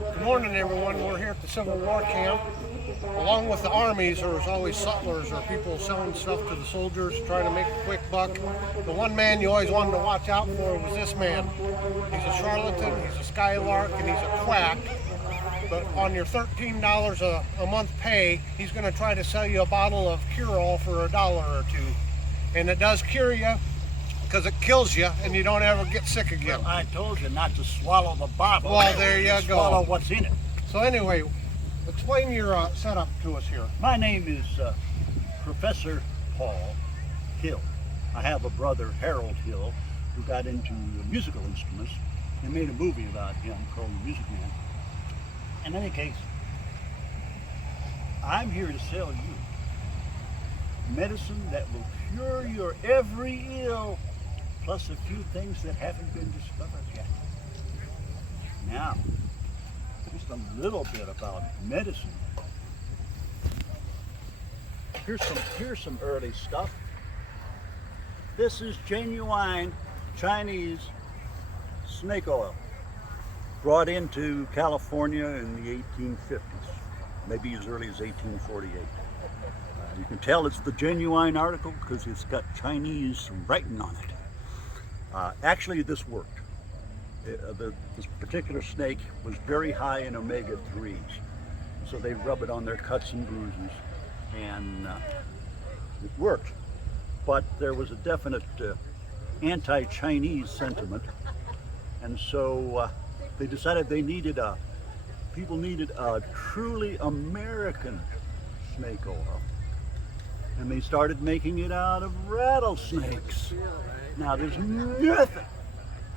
Good morning, everyone. We're here at the Civil War camp. Along with the armies, there was always sutlers or people selling stuff to the soldiers, trying to make a quick buck. The one man you always wanted to watch out for was this man. He's a charlatan, he's a skylark, and he's a quack. But on your $13 a month pay, he's going to try to sell you a bottle of cure-all for $1 or $2. And it does cure you, because it kills you and you don't ever get sick again. Well, I told you not to swallow the bottle. Well, there you go. Swallow what's in it. So anyway, explain your setup to us here. My name is Professor Paul Hill. I have a brother, Harold Hill, who got into musical instruments and made a movie about him called The Music Man. In any case, I'm here to sell you medicine that will cure your every ill, plus a few things that haven't been discovered yet. Now, just a little bit about medicine. Here's some early stuff. This is genuine Chinese snake oil, brought into California in the 1850s, maybe as early as 1848. You can tell it's the genuine article because it's got Chinese writing on it. Actually, this worked. This particular snake was very high in omega-3s, so they rub it on their cuts and bruises, and it worked. But there was a definite anti-Chinese sentiment, and so they decided people needed a truly American snake oil, and they started making it out of rattlesnakes. Now, there's nothing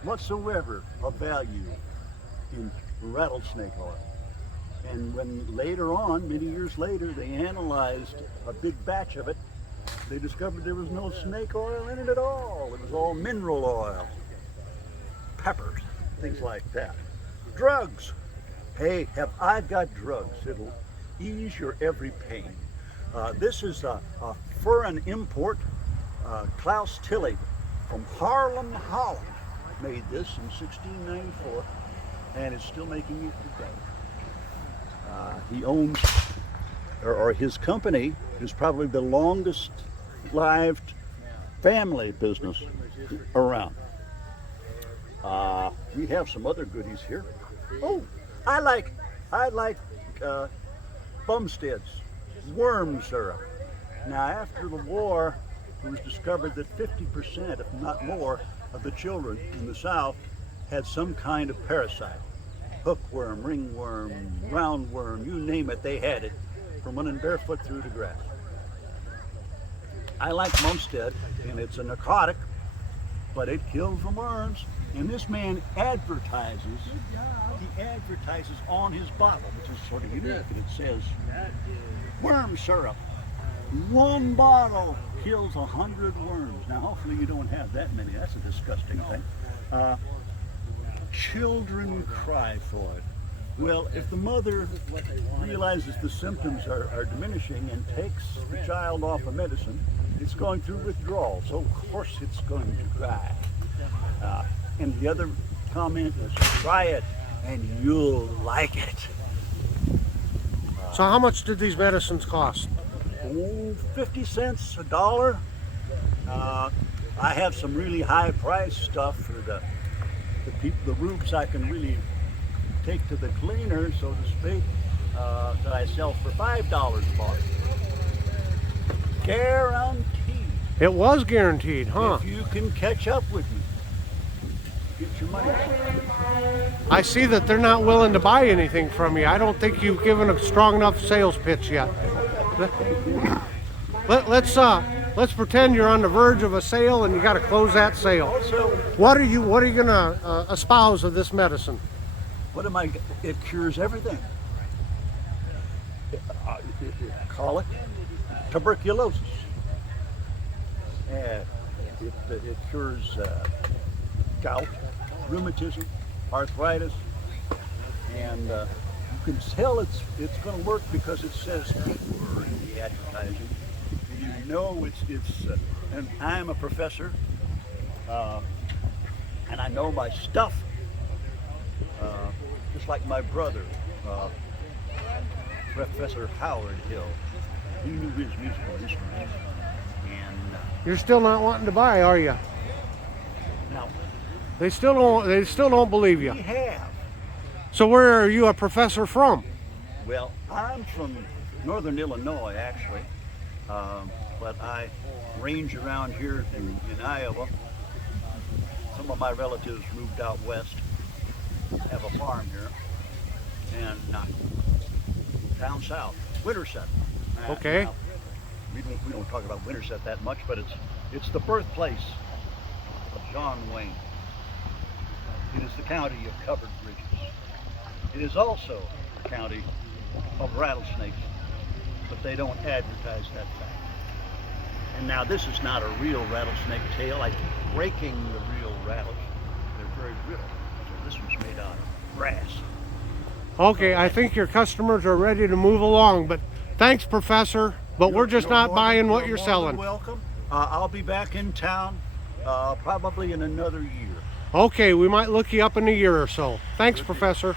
whatsoever of value in rattlesnake oil. And when later on, many years later, they analyzed a big batch of it, they discovered there was no snake oil in it at all. It was all mineral oil, peppers, things like that. Drugs. Hey, have I got drugs? It'll ease your every pain. This is a foreign import. Klaus Tilley from Haarlem, Holland, made this in 1694, and is still making it today. He owns, or his company is probably the longest lived family business around. We have some other goodies here. Oh, I like Bumstead's worm syrup. Now, after the war, it was discovered that 50%, if not more, of the children in the South had some kind of parasite. Hookworm, ringworm, roundworm, you name it, they had it from running barefoot through the grass. I like Bumstead, and it's a narcotic, but it kills the worms. And this man advertises, on his bottle, which is sort of unique, and it says, worm syrup. One bottle kills 100 worms. Now, hopefully you don't have that many. That's a disgusting thing. Children cry for it. Well, if the mother realizes the symptoms are diminishing and takes the child off of medicine, it's going through withdrawal, so of course it's going to cry. And the other comment is, try it and you'll like it. So how much did these medicines cost? 50 cents, $1. I have some really high price stuff for the rubes I can really take to the cleaner, so to speak, that I sell for $5 a bottle. Guaranteed. It was guaranteed, huh? If you can catch up with me, get your money back. I see that they're not willing to buy anything from you. I don't think you've given a strong enough sales pitch yet. Let's pretend you're on the verge of a sale and you got to close that sale. What are you going to espouse of this medicine? It cures everything. Colic, tuberculosis. It cures gout, rheumatism, arthritis, and you can tell it's going to work because it says cure in the advertising. You know and I'm a professor, and I know my stuff. Just like my brother, Professor Howard Hill. He knew his musical instruments. And You're still not wanting to buy, are you? now They still don't believe you. we have. So where are you a professor from? Well, I'm from northern Illinois, actually, but I range around here in Iowa. Some of my relatives moved out west, have a farm here, and down south, Winterset. Okay. Now, we don't talk about Winterset that much, but it's the birthplace of John Wayne. It is the county of covered bridges. It is also the county of rattlesnakes, but they don't advertise that fact. And now this is not a real rattlesnake tail. I keep breaking the real rattles. They're very brittle. So this one's made out of brass. Okay, I think your customers are ready to move along, but thanks, Professor. But we're just You're not more buying than- what you're more than selling. Welcome. I'll be back in town probably in another year. Okay, we might look you up in a year or so. Thanks, Professor.